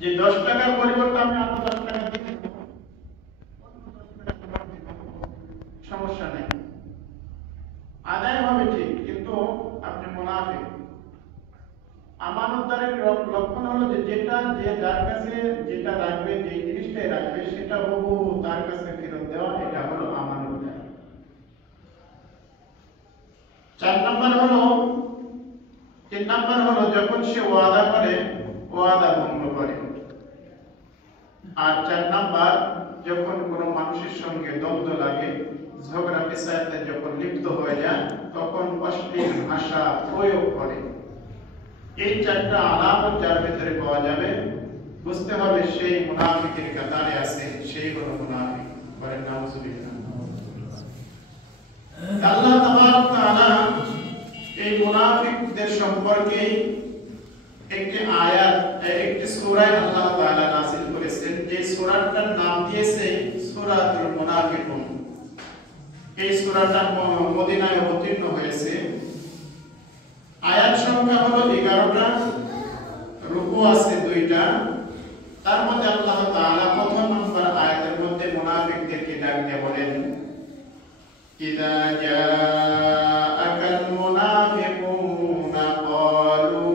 যে 10 টাকার পরিবর্তে আমি আরো 10 টাকা দিতে সমস্যা নেই, আদায় হবে ঠিক, কিন্তু আপনি মুনাফিক। আমানতদারের লক্ষণ হলো যে যেটা যে যার কাছে যেটা রাখবে, যে জিনিসটাই রাখবে সেটা হুবহু তার কাছে ফেরত দেওয়া, এটা হলো আমানতদার। 3 নাম্বার হলো যখন সে ওয়াদা করে ওয়াদা ভঙ্গ করে। আর 4 নাম্বার যখন কোনো মানুষের সঙ্গে দ্বন্দ্ব লাগে, ঝগড়া ফেসাদে যখন লিপ্ত হয়ে যায়, তখন অশ্লীল ভাষা প্রয়োগ করে। এই 4টা আলামত যার ভিতরে পাওয়া যাবে, বুঝতে হবে সেই মুনাফিকের কাতারে আছে, সেই হলো মুনাফিক। বলেন নাউজুবিল্লাহ। আল্লাহ তাবারক তাআলা এই মুনাফিকদের সম্পর্কে একটি আয়াত, একটি সূরা আল্লাহ তাআলা নাযিল করেছেন, যে সূরাটার নাম দিয়েছে সূরাতুল মুনাফিকুন। এই সূরাটা মদিনায় অবতীর্ণ হয়েছে। আয়াত সংখ্যা হলো 11টা, রুকু আছে 2টা। তার মধ্যে আল্লাহ তাআলা প্রথম নম্বর আয়াতের মধ্যে মুনাফিকদেরকে ডাক দিয়ে বলেন, ইযা জাআকাল মুনাফিকুনা ক্বালু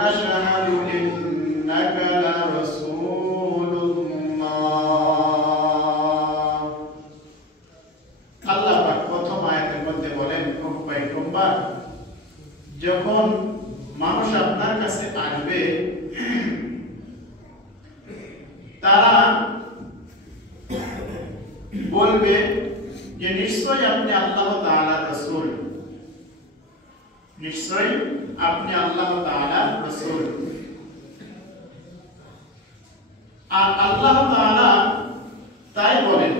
নাশহাদু ইন্নাকা লারাসূলুল্লাহ। আল্লাহ পাক প্রথম আয়াতের মধ্যে বলেন, ও পয়গম্বর, যখন মানুষ আপনার কাছে আসবে, তারা বলবে যে নিশ্চয়ই আপনি আল্লাহ তাআলার রাসূল, নিশ্চয়ই আপনি আল্লাহ তাআলার রাসূল। আর আল্লাহ তাআলা তাই বলেন,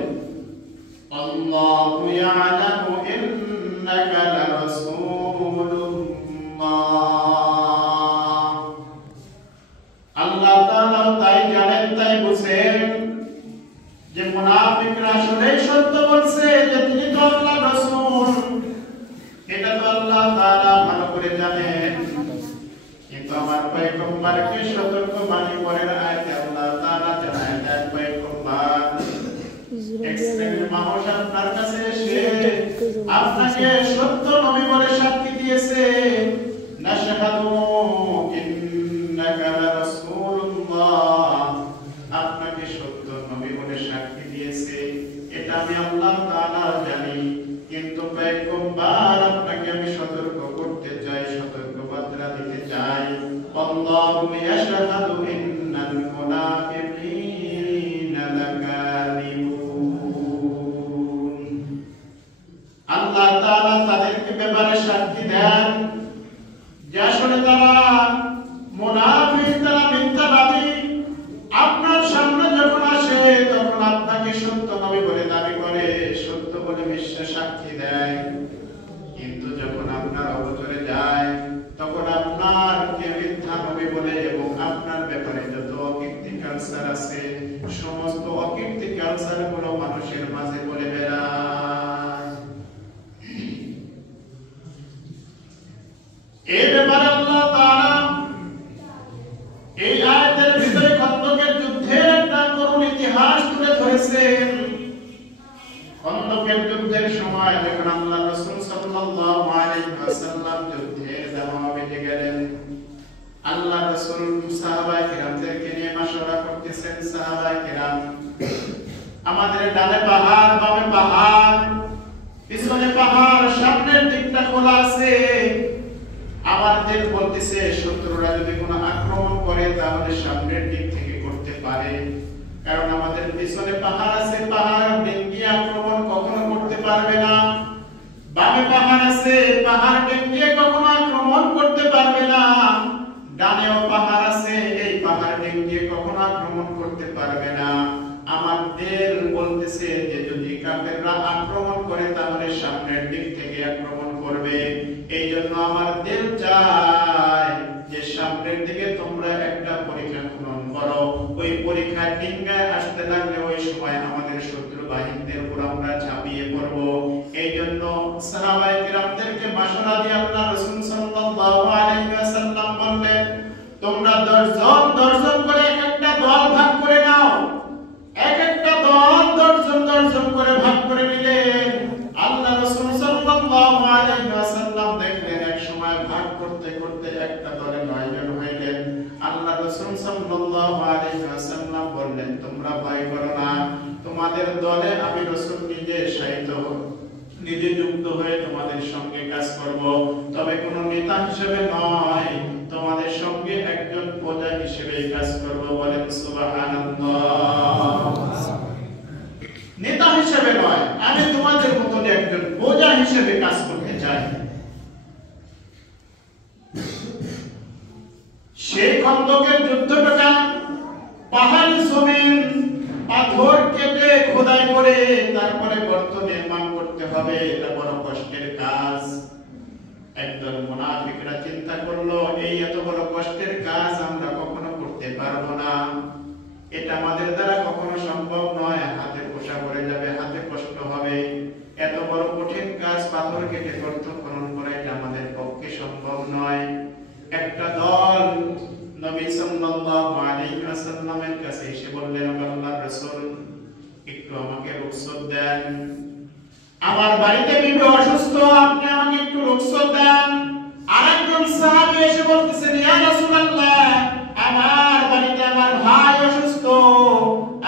আল্লাহু ইয়ালামু ইন্নাকা লারাসূলুল্লাহ। আল্লাহ তাআলা তাই জানেন, তাই বুঝেন যে মুনাফিকরা আসলেই সত্য বলছে যে তিনি তো আল্লাহর রাসূল। এটা তো আল্লাহ তাআলা ভালো করে জানেন, কিন্তু আমার পয়গম্বরকে সতর্ক বাণী করার আয়াতে আল্লাহ তাআলা জানায় দেন, পয়গম্বর, এক শ্রেণীর মানুষ আপনার কাছে এসে আপনাকে সত্য নবী বলে সাক্ষী দিয়েছে, নাশহাদু ইন্নাকা লারাসূলুল্লাহ, আপনাকে সত্য নবী বলে সাক্ষী দিয়েছে, এটা আমি আল্লাহ তাআলা জানি। কিন্তু পয়গম্বর, আপনাকে আমি সতর্ক করতে চাই, সতর্কবার্তা দিতে চাই, আল্লাহু ইয়াশহাদু ইন্নাল মুনাফিকিনা লাকাযিবুন। আল্লাহ তাআলা তাদেরকে ব্যাপারে সাক্ষী দেন যে আসলে তারা মুনাফিক, তারা মিথ্যাবাদী। আপনার সামনে যখন আসে তখন আপনাকে সত্য নবী বলে দাবি করে, সত্য বলে বিশ্বাস সাক্ষী দেয়, কিন্তু যখন আপনার অবতরে যায় তখন আপনাকে মিথ্যা নবী বলে এবং আপনার ব্যাপারে যত অকীর্তি কালচার আছে সমস্ত অকীর্তি কালচার গুলো মানুষের মাঝে বলে বেড়ায়। এই ব্যাপারে আল্লাহ তাআলা এই আয়াতের ভিতরে খন্দকের যুদ্ধের একটা করুণ ইতিহাস তুলে ধরেছেন। খন্দকের যুদ্ধের সময় যখন আল্লাহ রাসূল সাল্লাল্লাহু আলাইহি ওয়াসাল্লাম যুদ্ধে যাওয়া বেঁধে গেলেন, আল্লাহ রাসূল সাহাবায়ে কিরামদেরকে নিয়ে মাশওয়ারা করতেছেন। সাহাবায়ে কিরাম, আমাদের ডানে পাহাড়, বামে পাহাড়, পিছনে পাহাড়, সামনের দিকটা খোলা আছে। আমাদের বলতেছে শত্রুরা যদি কোনো আক্রমণ করে তাহলে সামনের দিক থেকে করতে পারে, কারণ আমাদের পিছনে পাহাড় আছে, পাহাড় ভেঙে আক্রমণ কখনো করতে পারবে না। বামে পাহাড় আছে, পাহাড় ভেঙে কখনো আক্রমণ করতে পারবে না। ডানেও পাহাড় আছে, এই পাহাড় ভেঙে কখনো আক্রমণ করতে পারবে না। আমাদের বলতেছে যে যদি কাফেররা আক্রমণ করে তাহলে সামনের দিক থেকে আক্রমণ করবে। এই জন্য আমাদের চাই যে সামনের দিকে তোমরা একটা পরীক্ষা খনন করো। ওই পরীক্ষার ডিঙ্গায় আসতে লাগলে ওই সময় আমাদের শত্রু বাহিনীদের উপর আমরা ঝাঁপিয়ে পড়ব। এই জন্য সাহাবায়ে কিরামদেরকে মাশওয়ারা দিয়ে আল্লাহ রাসূল সাল্লাল্লাহু আলাইহি ওয়াসাল্লাম বললেন, তোমরা 10 জন করে একটা রাসূল সাল্লাল্লাহু আলাইহি ওয়াসাল্লাম বললেন, তোমরা ভয় করো না, তোমাদের দলে আমি রাসূল নিজে শায়িত নিজে যুক্ত হয়ে তোমাদের সঙ্গে কাজ করব, তবে কোন নেতা হিসেবে নয়, তোমাদের সঙ্গে একজন প্রজা হিসেবে কাজ করব। বলেন সুবহানাল্লাহ। নেতা হিসেবে নয়, আমি তোমাদের মতো একজন প্রজা হিসেবে কাজ করতে চাই। সেই খন্দকের যুদ্ধটা পাহাড়ি জমিন পাথর কেটে খোদাই করে তারপরে গর্ত নির্মাণ করতে হবে, এটা বড় কষ্টের কাজ। একদল মুনাফিকরা চিন্তা করলো, এই এত বড় কষ্টের কাজ আমরা কখনো করতে পারবো না, এটা আমাদের দ্বারা কখনো সম্ভব নয়, হাতে পোষা পড়ে যাবে, হাতে কষ্ট হবে, এত বড় কঠিন কাজ পাথর কেটে গর্ত খনন করা এটা আমাদের পক্ষে সম্ভব নয়। একটা দল নবী সাল্লাল্লাহু আলাইহি ওয়াসাল্লামের কাছে এসে বললেন, আল্লাহর রাসূল একটু আমাকে রুখসত দেন, আমার বাড়িতে বিবি অসুস্থ, আপনি আমাকে একটু রুখসত দেন। আরেকজন সাহাবী এসে বলতেছেন, ইয়া রাসূলুল্লাহ, আমার বাড়িতে আমার ভাই অসুস্থ,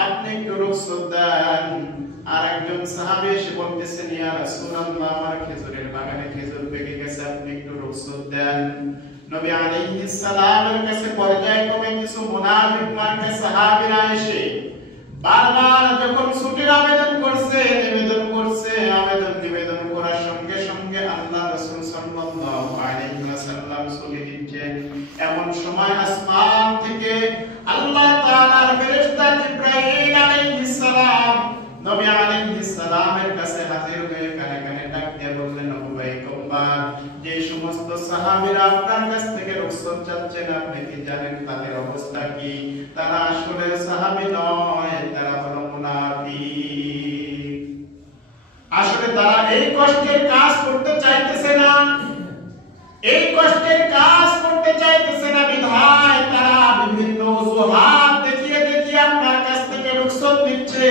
আপনি একটু রুখসত দেন। আরেকজন সাহাবী এসে বলতেছেন, ইয়া রাসূলুল্লাহ, আমার খেজুরের বাগানে খেজুর পেকে গেছে, আপনি একটু রুখসত দেন। নবী আলাইহিস সালামের কাছে পর্যায়ক্রমে কিছু মুনাফিক মার্কা সাহাবীরা এসে বারবার যখন ছুটির আবেদন করছে, নিবেদন করার সঙ্গে সঙ্গে আল্লাহ রাসূল সাল্লাল্লাহু আলাইহি ওয়াসাল্লাম চলে দিচ্ছেন। এমন সময় আসমান থেকে আল্লাহ তাআলার ফেরেশতা জিবরাইল আলাইহিস সালাম নবী আলাইহিস সালামের কাছে হাজির হয়ে কানে কানে ডাক দিয়ে বললেন, আবু বাইকুম্বার, যে সমস্ত সাহাবীরা আপনার কাছ থেকে রুখসত চাচ্ছেন, আপনি কি জানেন তাদের অবস্থা কি? তারা আসলে সাহাবী নয়, তারা হলো মুনাফিক। আসলে তারা এই কষ্টের কাজ করতে চাইতেছে না, এই কষ্টের কাজ করতে চাইতেছে না বিধায় তারা বিভিন্ন অজুহাত দেখিয়ে দেখিয়ে আপনার কাছ থেকে রুখসত নিচ্ছে।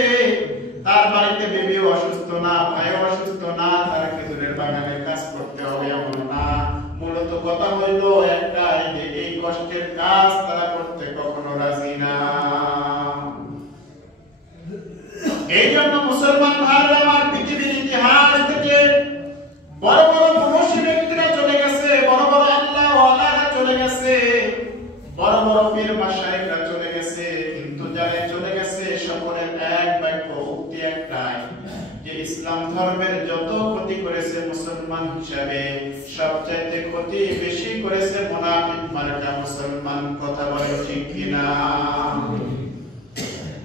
তার বাড়িতে বেবিও অসুস্থ না, ভাইও অসুস্থ না, তার খেজুরের বাগানের কাজ করতে হবে এমন না। মূলত কথা হইল একটাই, যে এই কষ্টের কাজ তারা করতে কখনো রাজি না। এই জন্য মুসলমান ভাইরা আমার, পৃথিবীর ইতিহাস থেকে বড় বড় মনীষী ব্যক্তিরা চলে গেছে, বড় বড় আল্লাহ ওয়ালারা চলে গেছে, বড় বড় পীর মাশায়েখরা চলে গেছে, কিন্তু যারা চলে গেছে সকলের এক বাক্য উক্তি একটাই, যে ইসলাম ধর্মের যত ক্ষতি করেছে মুসলমান হিসাবে, সবচাইতে ক্ষতি বেশি করেছে মুনাফিক মার্কা মুসলমান। কথা বলে ঠিক কিনা?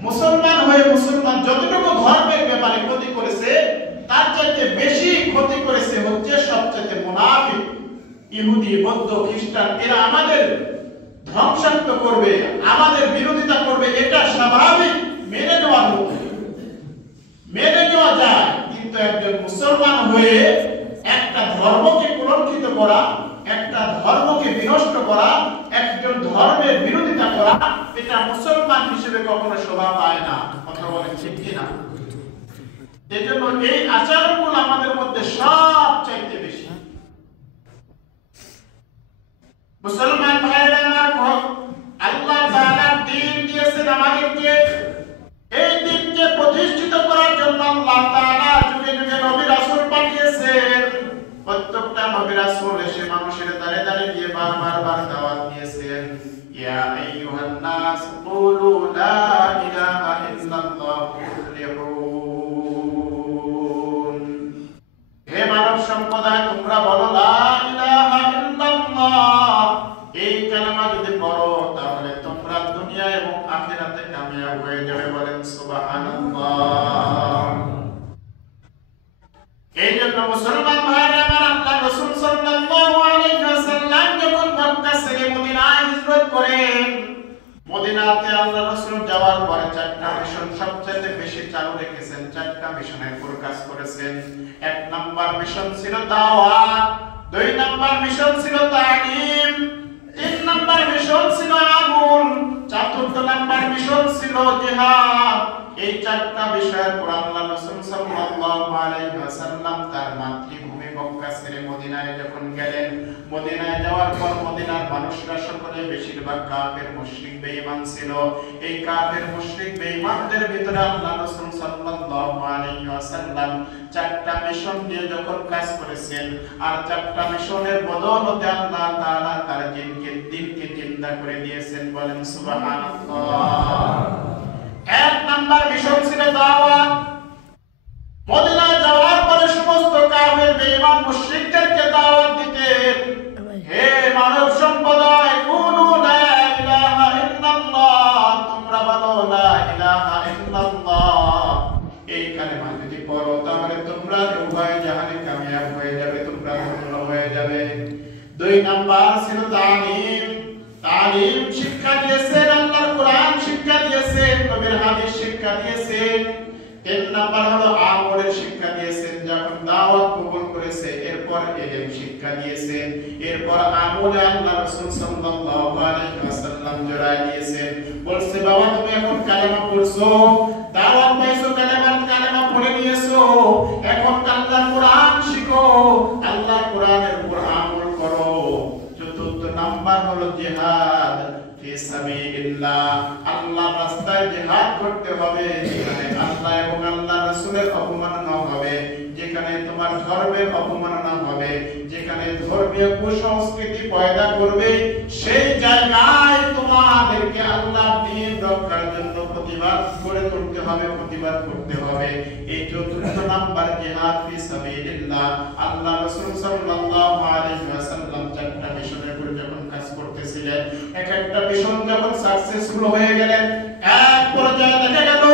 মুসলমান হয়ে মুসলমান যতটুকু ধর্মের ব্যাপারে ক্ষতি করেছে, তার চাইতে বেশি ক্ষতি করেছে হচ্ছে সবচাইতে মুনাফিক ইহুদি, বৌদ্ধ, খ্রিস্টান। এরা আমাদের ধ্বংসাত্ম করবে, আমাদের বিরোধিতা করবে, এটা স্বাভাবিক, মেনে নেওয়া যায়। কিন্তু একজন মুসলমান হয়ে একটা ধর্মকে কলঙ্কিত করা, একটা ধর্মকে বিনষ্ট করা, একজন ধর্মের বিরোধিতা করা, এটা মুসলমান হিসেবে কখনো শোভা পায় না। কথা বলেন ঠিক কিনা? এজন্য এই আচরণগুলো আমাদের মধ্যে সবচাইতে বেশি। মুসলমান ভাইরা আমার, আল্লাহ তাআলা দ্বীন দিয়েছেন আমাদেরকে, এই দ্বীনকে প্রতিষ্ঠিত করার জন্য আল্লাহ তাআলা যুগে যুগে নবী রাসূল পাঠিয়েছেন। প্রত্যেকটা নবী রাসূল এসে মানুষের দ্বারে দ্বারে গিয়ে বারবার দাওয়াত দিয়েছেন, ইয়া আইয়ুহান নাস কুলু লা ইলাহা ইল্লাল্লাহ তুফলিহুন। হে মানব সম্প্রদায়, তোমরা বলো লা ইলাহা ইল্লাল্লাহ। এই কালেমা যদি পড়ো তাহলে তোমরা দুনিয়া এবং আখিরাতে কামিয়াব হয়ে যাবে। বলেন সুবহানাল্লাহ। এই জন্য মুসলমান ভাইরা আমার, আল্লাহ রাসূল সাল্লাল্লাহু আলাইহি ওয়াসাল্লাম যখন মক্কা ছেড়ে মদিনায় হিজরত করেন, মদিনাতে আল্লাহ রাসূল যাওয়ার পরে চারটা মিশন সবচেয়ে বেশি চালু রেখেছেন, চারটা মিশনের উপর কাজ করেছেন। এক নাম্বার মিশন ছিল দাওয়াত, দুই নাম্বার মিশন ছিল তালিম, তিন নাম্বার মিশন ছিল আমল, চতুর্থ নাম্বার মিশন ছিল জিহাদ। এই চারটা বিষয়ের পর আল্লাহ রাসূল সাল্লাল্লাহু আলাইহি ওয়াসাল্লাম তার মাতৃভূমি মক্কা ছেড়ে মদিনায় যখন গেলেন, মদিনায় যাওয়ার পর মদিনার মানুষরা সকলে বেশিরভাগ কাফের মুশরিক বেঈমান ছিল। এই কাফের মুশরিক বেঈমানদের ভিতরে আল্লাহ রাসূল সাল্লাল্লাহু আলাইহি ওয়াসাল্লাম 4টা মিশন নিয়ে যখন কাজ করেছেন, আর 4টা মিশনের বদৌলতে আল্লাহ তাআলা তার দিনকে জিন্দা করে দিয়েছেন। বলেন সুবহানাল্লাহ। এক নাম্বার মিশন ছিল দাওয়াত। মদিনায় যাওয়ার পরে সমস্ত কাফের বেঈমান মুশরিকদেরকে দাওয়াত দিতেন, হে মানব সম্প্রদায়, কুনু লা ইলাহা ইল্লাল্লাহ, তোমরা বলো লা ইলাহা ইল্লাল্লাহ। এই কালেমা যদি পড়ো তাহলে তোমরা উভয় জাহানে কামিয়াব হয়ে যাবে, তোমরা ধন্য হয়ে যাবে। 2 নাম্বার ছিল তালিম। তালিম শিক্ষা দিয়েছেন, আল্লাহর কোরআন শিক্ষা দিয়েছেন, নবীর হাদিস শিক্ষা দিয়েছেন। 3 নাম্বার হলো আমলের শিক্ষা দিয়েছেন। যখন দাওয়াত কবুল করেছে এরপর ইলম শিক্ষা দিয়েছেন, এরপর আমলে আল্লাহ রাসূল সাল্লাল্লাহু আলাইহি ওয়াসাল্লাম জড়ায় দিয়েছেন। বলছে বাবা তুমি এখন কালেমা পড়ছো, দাওয়াত পাইছো, কালেমা পড়ে নিয়েছো, এখন আল্লাহর কোরআন শিখো, আল্লাহর কোরআনের উপর আমল করো। 4 নাম্বার হলো জিহাদ ফি সাবিলিল্লাহ। আল্লাহর রাস্তায় জিহাদ করতে হবে, যেখানে আল্লাহ এবং আল্লাহর রাসূলের অপমাননা হবে, যেখানে তোমার ধর্মের অপমাননা হবে, যেখানে ধর্মীয় কুসংস্কৃতি পয়দা করবে, সেই জায়গায় তোমাদেরকে আল্লাহর দ্বীন রক্ষার জন্য প্রতিবাদ করে তুলতে হবে, প্রতিবাদ করতে হবে। এই 4 নাম্বার জিহাদ ফি সাবিলিল্লাহ। আল্লাহ রাসূল সাল্লাল্লাহু আলাইহি ওয়াসাল্লাম 4টা মিশনের উপর যখন কাজ করতেছিলেন, এক একটা মিশন যখন সাকসেসফুল হয়ে গেলেন, এক পর্যায়ে দেখা গেল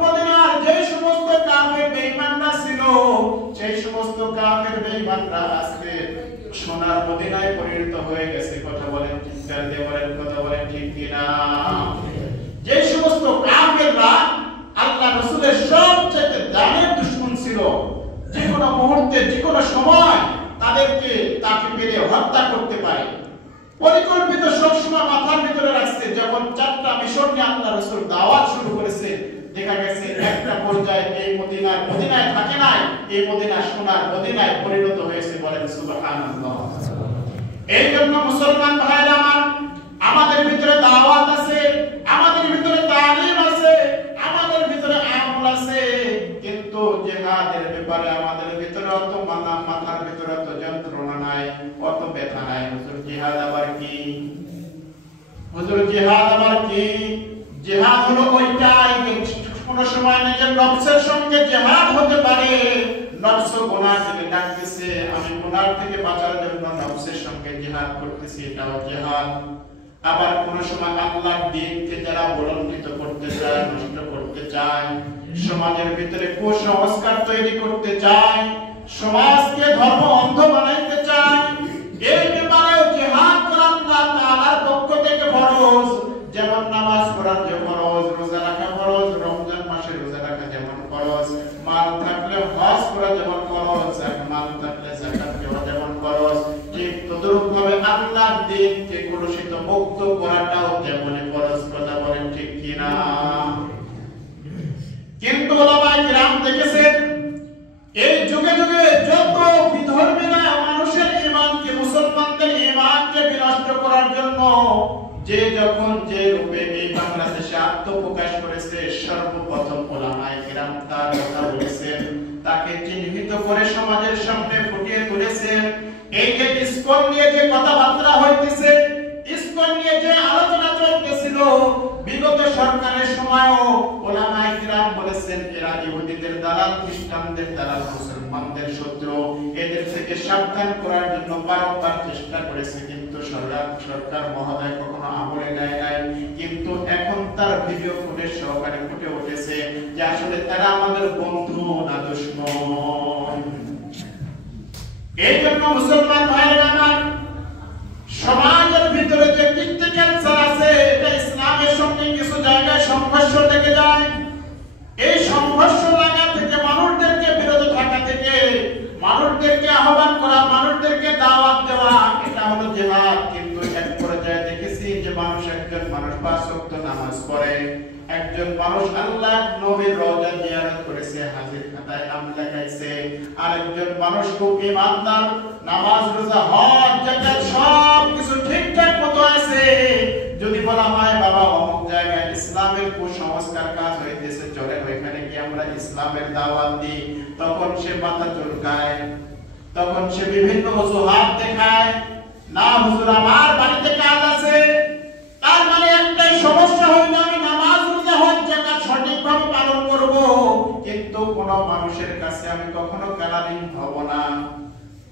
মদিনার যে সমস্ত কাফের বেঈমানরা ছিল, সেই সমস্ত কাফের বেঈমানরা আজকে সোনার মদিনায় পরিণত হয়ে গেছে। কথা বলেন চিৎকার দিয়ে বলেন, কথা বলেন ঠিক কিনা? যে সমস্ত কাফেররা আল্লাহ রাসূলের সবচেয়ে দানের দুশমন ছিল, যে কোনো মুহূর্তে যে কোনো সময় তাকে পেরে হত্যা করতে পারে, পরিকল্পিত সবসময় মাথার ভিতরে রাখছে। যখন 4টা মিশন নিয়ে আল্লাহ রাসূল দাওয়াত শুরু করেছে, দেখা গেছে একটা পর্যায়ে এই মদিনায় থাকে নাই, এই মদিনা সোনার মদিনায় পরিণত হয়েছে। বলেন সুবহানাল্লাহ। এই জন্য মুসলমান ভাইরা আমার, আমাদের ভিতরে দাওয়াত আছে, আমাদের ভিতরে তালিম আছে, আমাদের ভিতরে আমল আছে, কিন্তু জিহাদের ব্যাপারে আমাদের ভিতরে অত মাথার ভিতরে অত যন্ত্রণা নাই, অত ব্যথা নাই। হুজুর জিহাদ আবার কি? হুজুর জিহাদ আবার কি? জিহাদ হলো ওইটাই, কোন সময় নিজের নফসের সঙ্গে জিহাদ হতে পারে। নফস গুনাহ থেকে ডাকতেছে, আমি গুনাহ থেকে বাঁচার জন্য নফসের সঙ্গে জিহাদ করতেছি, এটাও জিহাদ। আবার কোন সময় আল্লাহর দ্বীনকে যারা বলন্তিত করতে চায়, নষ্ট করতে চায়, সমাজের ভিতরে কুসংস্কার তৈরি করতে চায়, সমাজকে ধর্ম অন্ধ বানাইতে চায়, এই ব্যাপারে জিহাদ করা আল্লাহ তাআলার পক্ষ থেকে ফরজ। যেমন নামাজ পড়া যে ফরজ, রোজা রাখা ফরজ, রমজান মাসে রোজা রাখা যেমন ফরজ, মাল থাকলে হজ করা যেমন ফরজ, মাল থাকলে যাকাত দেওয়া যেমন ফরজ, ঠিক তদ্রূপভাবে আল্লাহর দ্বীনকে কলুষিত মুক্ত করাটাও তেমনই ফরজ। কথা বলেন ঠিক কিনা? কিন্তু ওলামায়ে কিরাম দেখেছেন, এই যুগে যুগে যত বিধর্মীরা মানুষের ঈমানকে, মুসলমানদের ঈমানকে বিনষ্ট করার জন্য যে যখন যে রূপে এই বাংলাদেশে আত্মপ্রকাশ করেছে, সর্বপ্রথম ওলামায়ে কিরাম তার কথা বলেছেন, তাকে চিহ্নিত করে সমাজের সামনে ফুটিয়ে তুলেছেন। এই যে ইসকন নিয়ে যে কথাবার্তা হইতেছে, ইসকন নিয়ে যে আলোচনা চলতেছিল, বিগত সরকারের সময়ও ওলামায়ে কিরাম বলেছেন এরা ইহুদিদের দালাল, খ্রিস্টানদের দালাল, মুসলমানদের শত্রু, এদের থেকে সাবধান করার জন্য বারবার চেষ্টা করেছে, কিন্তু সরকার মহোদয় কখনো আমলে নেয় নাই। কিন্তু এখন তার ভিডিও ফুটেজ সহকারে ফুটে উঠেছে যে আসলে তারা আমাদের বন্ধু না দুশমন। এই জন্য মুসলমান ভাইরা আমার, সমাজের ভিতরে যে কীর্তি ক্যান্সার আছে, এটা ইসলামের সঙ্গে কিছু জায়গায় সংঘর্ষ লেগে যায়। এই সংঘর্ষ লাগা থেকে মানুষদেরকে বিরত থাকা থেকে মানুষদেরকে আহ্বান করা, মানুষদেরকে দাওয়াত দেওয়া, এটা হলো জিহাদ। কিন্তু এক পর্যায়ে দেখেছি যে একজন মানুষ 5 ওয়াক্ত নামাজ পড়ে, একজন মানুষ আল্লাহর নবীর রওজা জিয়ারত করেছে, হাজির খাতায় নাম লেখাইছে, আরেকজন মানুষ খুব ইমানদার, নামাজ রোজা হজ যাকাত সব কিছু ঠিকঠাক মতো আছে। যদি বলা হয় বাবা অমুক জায়গায় ইসলামের কুসংস্কার কাজ হইতেছে, চলে ওইখানে কি আমরা ইসলামের দাওয়াত দিই, তখন সে মাথা চুলকায়, তখন সে বিভিন্ন অজুহাত দেখায়, না হুজুর আমার বাড়িতে কাজ আছে। তার মানে একটাই সমস্যা হইল আমি নামাজ রোজা হজ যাকাত সঠিকভাবে পালন করব, কিন্তু কোন মানুষের কাছে আমি কখনো কালারিং হব না।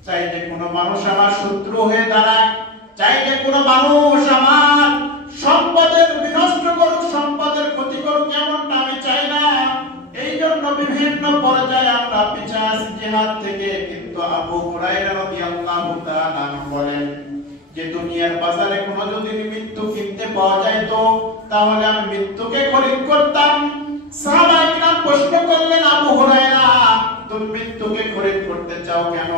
চাইলে কোন মানুষ আমার শত্রু হয়ে দাঁড়াক, চাইলে কোন মানুষ আমার সম্পদের বিনষ্ট করুক, সম্পদের ক্ষতি করুক, এমনটা আমি চাই না। এই জন্য বিভিন্ন পর্যায়ে আমরা পিছিয়ে আছি জিহাদ থেকে। কিন্তু আবু হুরায়রা রাদিয়াল্লাহু তাআলা বলেন যে দুনিয়ার বাজারে কোনো যদি মৃত্যু কিনতে পাওয়া যায় তো তাহলে আমি মৃত্যুকে খরিদ করতাম। সাহাবায়ে কিরাম প্রশ্ন করলেন, আবু হুরায়রা তুমি মৃত্যুকে খরিদ করতে চাও কেন?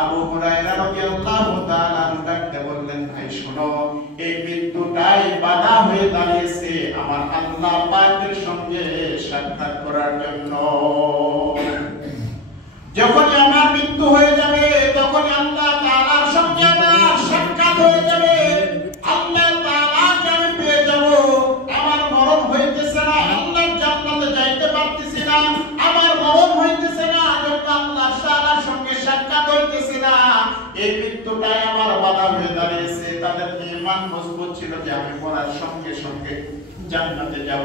আবু হুরায়রা রাদিয়াল্লাহু তাআলা ডাকতে বললেন, ভাই শোনো, এই মৃত্যুটাই বাধা হয়ে দাঁড়িয়েছে আমার আল্লাহ পাকের সঙ্গে সাক্ষাৎ করার জন্য। যখন আমার মৃত্যু হয়ে যাবে তখন আল্লাহ তাআলার সঙ্গে আমার সাক্ষাৎ হয়ে যাবে, আল্লাহ তাআলাকে আমি পেয়ে যাব। আমার মরণ হইতেছে না, আল্লাহর জান্নাতে যাইতে পারতেছি না, আমার মরণ হইতেছে না, যখন আল্লাহ তাআলার সঙ্গে সাক্ষাৎ হইতেছে না, এই মৃত্যুটাই আমার বাধা হয়ে দাঁড়িয়েছে। তাদের ঈমান মজবুত ছিল যে আমি মরার সঙ্গে সঙ্গে জান্নাতে যাব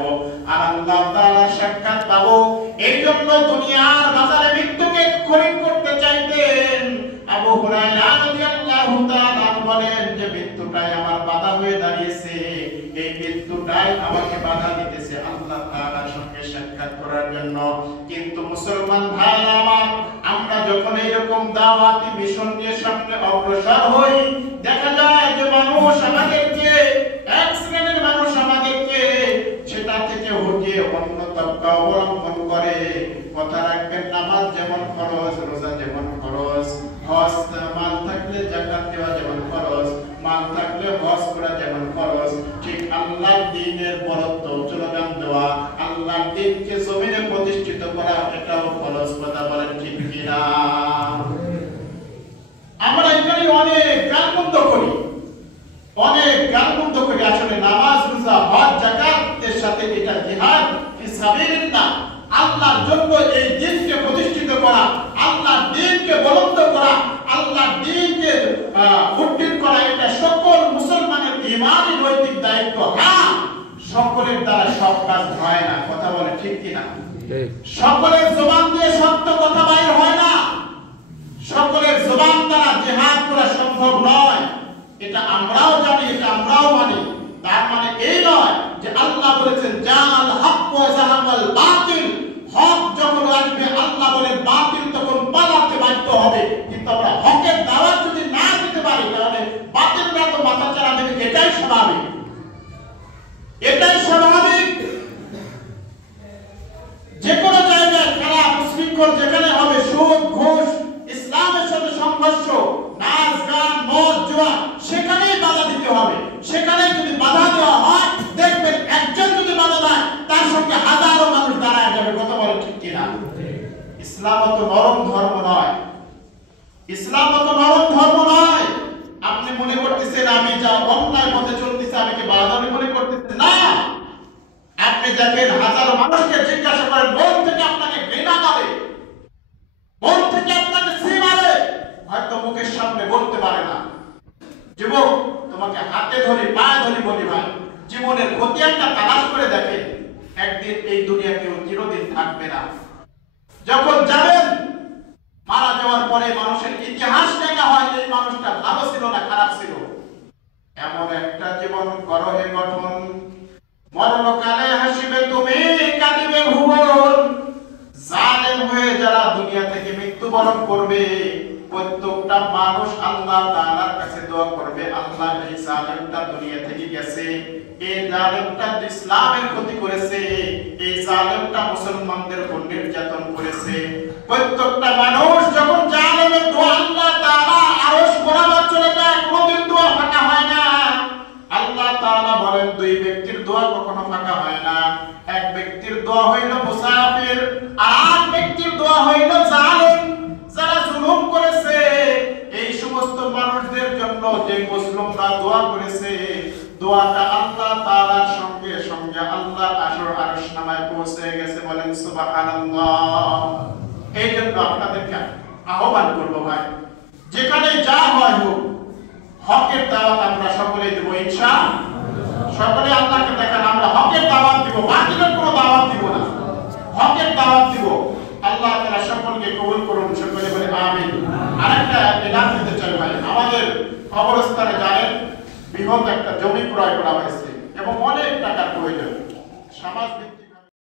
আর আল্লাহ তাআলার সাক্ষাৎ পাবো। এই জন্য দুনিয়ার বাজারে মৃত্যুকে খরিদ করতে চাইতেন। আবু হুরায়রা রাদিয়াল্লাহু তাআলা বলেন যে মৃত্যুটাই আমার বাধা হয়ে দাঁড়িয়েছে, এই মৃত্যুটাই আমাকে বাধা দিতেছে আল্লাহ তাআলার সঙ্গে সাক্ষাৎ করার জন্য। কিন্তু মুসলমান ভাইরা আমার, আমরা যখন এইরকম দাওয়াতি মিশন নিয়ে সামনে অগ্রসর হই, দেখা যায় যে মানুষ আমাদেরকে, এক শ্রেণীর মানুষ আমাদেরকে সেটা থেকে হটিয়ে অন্য তরিকা অবলম্বন করে। কথা রাখবেন, নামাজ যেমন ফরজ, রোজা যেমন ফরজ, হজ মাল থাকলে যাকাত দেওয়া যেমন ফরজ, মাল থাকলে হজ করা যেমন ফরজ, ঠিক আল্লাহর দ্বীনের বরত্ব স্লোগান দেওয়া, আল্লাহর দ্বীনকে জমিনে প্রতিষ্ঠিত করা, এটাও ফরজ। কথা বলেন ঠিক কিনা? আমরা এখানে অনেক গালমন্দ করি, অনেক গালমন্দ করি। আসলে নামাজ রোজা হজ যাকাতের সাথে এটা জিহাদ ফি সাবিলিল্লাহ, আল্লাহর জন্য এই দ্বীনকে প্রতিষ্ঠিত করা, আল্লাহর দ্বীনকে বলন্দ করা, আল্লাহর দ্বীনকে উন্নীত করা, এটা সকল মুসলমানের ঈমানি নৈতিক দায়িত্ব। হ্যাঁ, সকলের দ্বারা সব কাজ হয় না। কথা বলে ঠিক কিনা? সকলের জবান দিয়ে সত্য কথা বাইর হয় না, সকলের জবান দ্বারা জিহাদ করা সম্ভব নয়। এটা আমরাও জানি, এটা আমরাও মানি। তার মানে এই নয় যে আল্লাহ বলেছেন জাল হক ওয়া যাহাকাল বাতিল, হক যখন আসবে আল্লাহ বলেন বাতিল তখন পালাতে বাধ্য হবে। কিন্তু আমরা হকের দাওয়াত যদি না দিতে পারি তাহলে বাতিলরা তো মাথা চাড়া দেবে। এটাই স্বাভাবিক, এটাই স্বাভাবিক। যে কোনো জায়গায় খারাপ উশৃঙ্খল যেখানে হবে, সুদ ঘুষ, ইসলামের সাথে সংঘর্ষ, নাচ গান মদ জুয়া, সেখানেই বাধা দিতে হবে। সেখানে যদি বাধা দেওয়া হয়, দেখবেন একজন যদি বাধা দেয় তার সঙ্গে হাজারো মানুষ দাঁড়ায় যাবে। কথা বলে ঠিক কিনা? ইসলাম তো নরম ধর্ম নয়, ইসলাম তো নরম ধর্ম নয়। আপনি মনে করতেছেন আমি যা অন্যায় পথে চলতেছি আমি কি বাধাবি মনে করতেছেন? না, আপনি দেখেন হাজারো মানুষকে জিজ্ঞাসা করেন, মন থেকে আপনাকে ঘৃণা করে, মন থেকে আপনাকে সি মারে, হয়তো মুখের সামনে বলতে পারে না। যুবক, তোমাকে হাতে ধরে পায়ে ধরে বলি ভাই, জীবনের খতিয়ানটা তালাশ করে দেখেন, একদিন এই দুনিয়া কেউ চিরদিন থাকবে না। যখন যাবেন, মারা যাওয়ার পরে মানুষের ইতিহাস লেখা হয় এই মানুষটা ভালো ছিল না খারাপ ছিল। এমন একটা জীবন করো হে গঠন, মরণকালে হাসিবে তুমি, কাঁদিবে ভুবন। জালেম হয়ে যারা দুনিয়া থেকে মৃত্যুবরণ করবে, প্রত্যেকটা মানুষ আল্লাহ তাআলার কাছে দোয়া করবে, আল্লাহ এই জালেমটা দুনিয়া থেকে গেছে, এই জালেমটা ইসলামের ক্ষতি করেছে, এই জালেমটা মুসলমানদের উপর নির্যাতন করেছে। প্রত্যেকটা মানুষ যখন জালেমের দোয়া আল্লাহ তাআলা আরশ বরাবর চলে যায়, কোনদিন দোয়া ফাঁকা হয় না। আল্লাহ তাআলা বলেন দুই ব্যক্তির দোয়া কখনো ফাঁকা হয় না। এক ব্যক্তির দোয়া হইল মুসাফির, আর ব্যক্তির দোয়া হইল জালেম, যারা জুলুম করেছে। এই সমস্ত মানুষদের জন্য যে মুসলিমরা দোয়া করেছে, দোয়াটা আল্লাহ তাআলার সঙ্গে সঙ্গে আল্লাহর আরশ নামায় পৌঁছে গেছে। বলেন সুবহানাল্লাহ। এই জন্য আপনাদেরকে আহ্বান করবো ভাই, যেখানে যা হয় হোক, হকের দাওয়াত আমরা সকলেই দেবো ইনশাআল্লাহ। সকলে আল্লাহকে দেখান, আমরা হকের দাওয়াত দিব, বাতিলের কোনো দাওয়াত দিব না, হকের দাওয়াত দিব। আল্লাহ তাআলা সকলকে কবুল করুন, সকলে বলে আমিন। আরেকটা এলান দিতে চাই ভাই, আমাদের কবরস্থানে জানেন বৃহৎ একটা জমি ক্রয় করা হয়েছে এবং অনেক টাকার প্রয়োজন। সমাজ